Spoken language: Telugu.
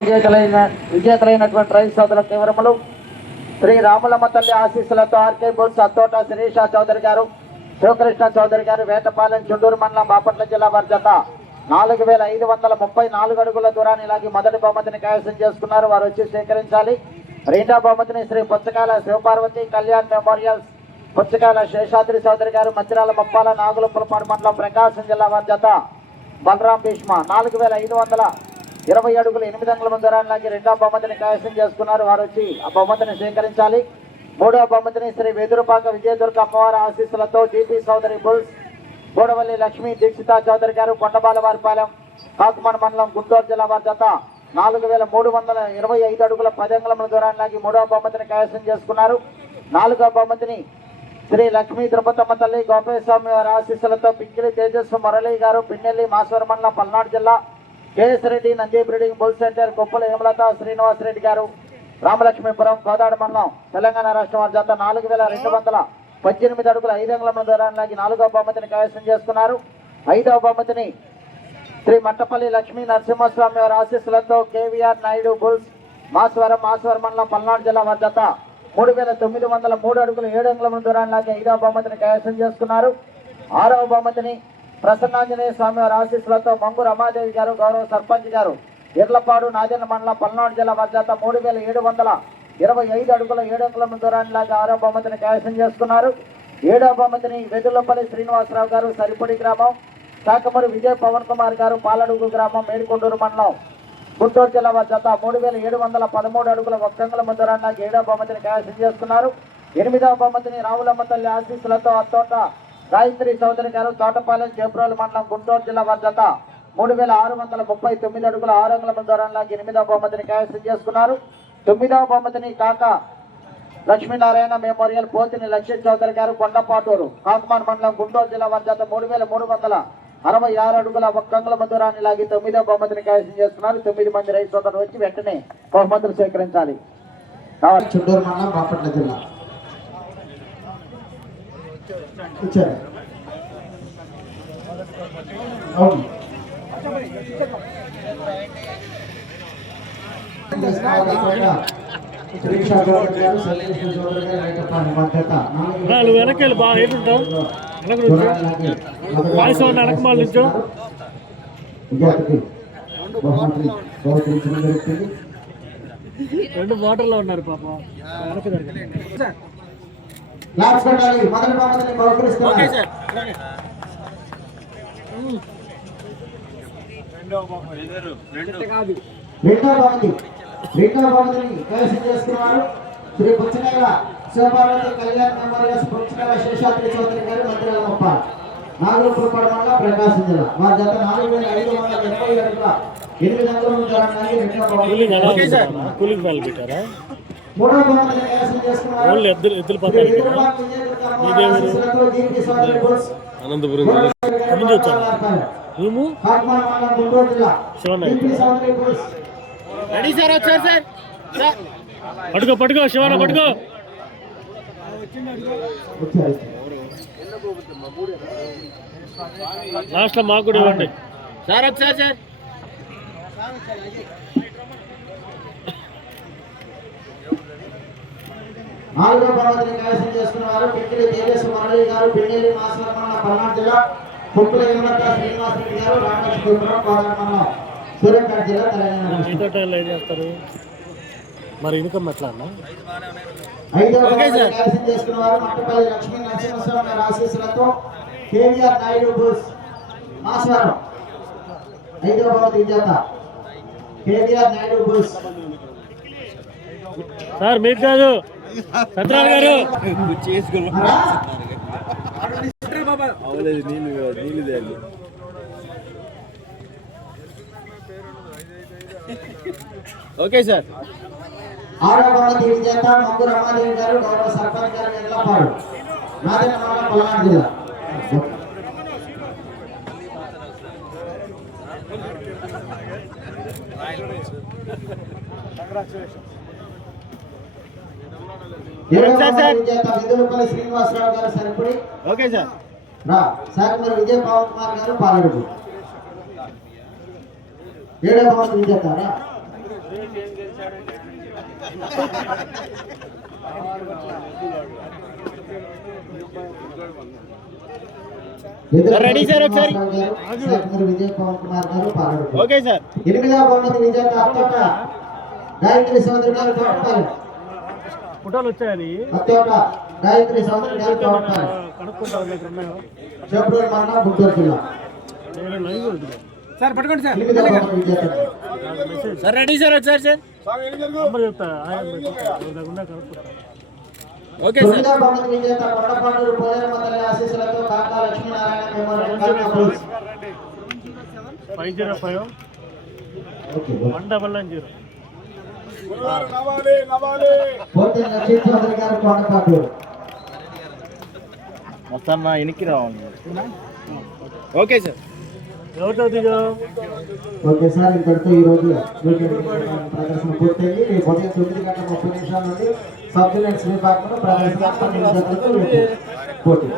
విజేతలైన విజేతలైనటువంటి రైతు సోదరుల తీవ్రములు. శ్రీ రాములమ్మ తల్లి ఆశీస్సులతో R K bulls Attota Sirisha Chowdary గారు శివకృష్ణ చౌదరి గారు వేటపాలెం చుండూరు మండలం బాపట్ల జిల్లా వారి జత నాలుగు వేల ఐదు వందల ముప్పై నాలుగు అడుగుల దూరాన్ని ఇలాగే మొదటి బహుమతిని కైవసం చేసుకున్నారు. వారు వచ్చి స్వీకరించాలి. రెండో బహుమతిని శ్రీ పుచ్చకాల శివపార్వతి కళ్యాణ్ మెమోరియల్స్ పుచ్చకాల శేషాద్రి చౌదరి గారు మంచిరాల మప్పాల నాగులపులపాడు మండలం ప్రకాశం జిల్లా వారి జత బలరాం భీష్మ నాలుగు వేల ఐదు వందల ఇరవై అడుగులు ఎనిమిది అంగుళం దూరానికి రెండో బహుమతిని కైవసం చేసుకున్నారు. వారు వచ్చి ఆ బహుమతిని స్వీకరించాలి. మూడవ బహుమతిని శ్రీ వెదురుపాక విజయదుర్గ అమ్మవారి ఆశీస్సులతో G P Chowdary bulls Godavalli Lakshmi Dikshitha Chowdary గారు కొండబాలవారిపాలెం కాకుమన్ మండలం గుంటూరు జిల్లా వారి జత నాలుగు వేల మూడు వందల ఇరవై ఐదు అడుగుల పది అంగుళముల దూరానికి మూడవ బహుమతిని కైవసం చేసుకున్నారు. నాలుగవ బహుమతిని శ్రీ లక్ష్మీ తిరుపతమ్మ తల్లి గోపయ్య స్వామి వారి ఆశీస్సులతో పింకిలి తేజస్సు మురళి గారు పిన్నెల్లి మాసూర్ మండలం పల్నాడు జిల్లా K S Reddy Nandi breeding bull centre Koppula Hemalatha Srinivas Reddy గారు రామలక్ష్మీపురం కోదాడ మండలం తెలంగాణ రాష్ట్రం వారి జత నాలుగు వేల రెండు వందల పద్దెనిమిది అడుగుల ఐదు అంగుళముల దూరానికి నాలుగో బహుమతిని కైవసం చేసుకున్నారు. ఐదవ బహుమతిని శ్రీ మట్టపల్లి లక్ష్మీ నరసింహస్వామి వారి ఆశీస్సులతో K V R Naidu bulls Maswaram Maswaram మండలం పల్నాడు జిల్లా వారి మూడు వేల తొమ్మిది వందల మూడు అడుగులు ఏడు అంగుళముల దూరానికి ఐదవ బహుమతిని కైవసం చేసుకున్నారు. ఆరవ బహుమతిని ప్రసన్నాంజనేయ స్వామి వారి ఆశీస్సులతో మంగు రమాదేవి గారు గౌరవ సర్పంచ్ గారు ఇర్లపాడు నాజన్న మండలం పల్నాడు జిల్లా వారి మూడు వేల ఏడు వందల ఇరవై ఐదు అడుగుల ఏడు అంగుళముల లాగా ఆరో బహుమతిని కైవసం చేసుకున్నారు. ఏడవ బహుమతిని వెదులపల్లి శ్రీనివాసరావు గారు సరిపొడి గ్రామం శాఖమూరి విజయ్ పవన్ కుమార్ గారు పాలడుగు గ్రామం మేడికొండూరు మండలం. గుంటూరు జిల్లా వారి మూడు వేల ఏడు వందల పదమూడు అడుగుల ఒక్కంగుల ముద్రానికి ఏడవ బహుమతిని కైవసం చేసుకున్నారు. ఎనిమిదవ బహుమతిని రావులమ్మ తల్లి ఆశీస్సులతో అత్తోట గాయత్రి చౌదరి గారు తోటపాలెం చేబ్రోలు మండలం గుంటూరు జిల్లా వారి మూడు వేల ఆరు వందల ముప్పై తొమ్మిది అడుగుల ఆరు అంగుళముల దూరంలోకి ఎనిమిదవ బహుమతిని కైవసం చేసుకున్నారు. తొమ్మిదవ బహుమతిని కాక లక్ష్మీనారాయణ మెమోరియల్ పోతిని లక్ష్మీ చౌదరి గారు కొండపాటూరు కాకుమాన్ మండలం గుంటూరు జిల్లా వారి మూడు వేల మూడు వందల అరవై ఆరు అడుగుల ఒక్కంగుల దూరాన్ని లాగి తొమ్మిదో బహుమతిని కైవసం చేస్తున్నారు తొమ్మిది మంది రైతు సోదరులు వచ్చి వెంటనే బహుమతులు స్వీకరించాలి. కావాలి మండలం బాపట్ల జిల్లా ఇచ్చారు అవును శిరీష చౌదరి గారు సత్యకృష్ణ చౌదరి గారు రైతప్పని వాళ్ళు వెనక్కి వెళ్ళి బాగా ఏంటుంటావు వెనక వాయిస్ ఓవర్ వెనక మళ్ళీ నుంచో. రెండు వాటర్లో ఉన్నారు పాప. వెనక కొట్టాలి మొదటి బహుమతిని బహుకరిస్తున్నారు. రెండో బహుమతి. రెండో బహుమతిని కైవసం చేసుకున్నారు శ్రీ పుచ్చనేల శివపార్వతి కళ్యాణ్ మెమోరియల్స్ పుచ్చనేల శేషాద్రి చౌదరి గారు మంత్రుల మొప్ప నాగరపురపాడు మండలం ప్రకాశం జిల్లా. వారి జత నాలుగు వేల ఐదు వందల ఎనభై అడుగుల ఎనిమిది అంగుళముల దూరానికి రెండో cooling Anantapuram room? Ready sir వచ్చారు సార్. పట్టుకో పట్టుకో శివన్న పట్టుకో. వచ్చారు లాస్ట్లో మాకు కూడా ఇవ్వండి. సార్ ఒకసారి సార్. నాలుగో బహుమతిని కైవసం చేసుకున్నారు పిక్కిలి తేజస్ మురళి గారు పిన్నెల్లి మాసవర మండలం పల్నాడు జిల్లా కుప్పల యువత శ్రీనివాస్ రెడ్డి గారు రామలక్ష్మీపురం కోదాడ మండలం సూర్యాపేట జిల్లా తెలంగాణ మరి ఇన్కమ్ ఎట్లా అన్న? ఐదో కైవసం చేసుకున్నారు మట్టపల్లి లక్ష్మీ నరసింహస్వామి గారి ఆశీస్సులతో కేవీఆర్ నాయుడు బోస్ మాసవరం. ఐదో బహుమతి విజేత కేవీఆర్ నాయుడు బోస్. సార్ మీకు కాదు. సత్యనారాయణ గారు. అవలేదు నీళ్ళు నీళ్ళు తేలి ఓకే సార్. ఆరో బహుమతి విజేత మంగు రమాదేవి గారు గౌరవ సర్పంచ్ గారు ఎల్లపాడు నాదన మండలం పల్నాడు జిల్లా ఏడవ విదులపల్లి శ్రీనివాసరావు గారు సరిపడి. Okay sir. రా శాఖమూరి విజయ్ పవన్ కుమార్ గారు రా. రెడీ సార్ ఒకసారి. విజయ్ పవన్ కుమార్ గారు ఓకే సార్. బహుమతి విజేత అత్తోట గాయత్రి సోదరి గారు ఫోటోలు వచ్చాయని. గాయత్రి సార్ పట్టుకోండి సార్. సార్. రెడీ సార్ ఒకసారి sir. Okay sir. Five zero five okay one double nine zero. పోతే లక్ష్మీ చౌదరి గారు కొండపాటూరు మొత్తం వెనక్కి రావాలి. Okay sir. ఓకే సార్ ఇక్కడితో ఈ రోజు ప్రదర్శన పూర్తయింది. రేపు ఉదయం తొమ్మిది గంటల ముప్పై నిమిషాల నుండి సబ్ జూనియర్స్ విభాగంలో ప్రదర్శన పోటీ.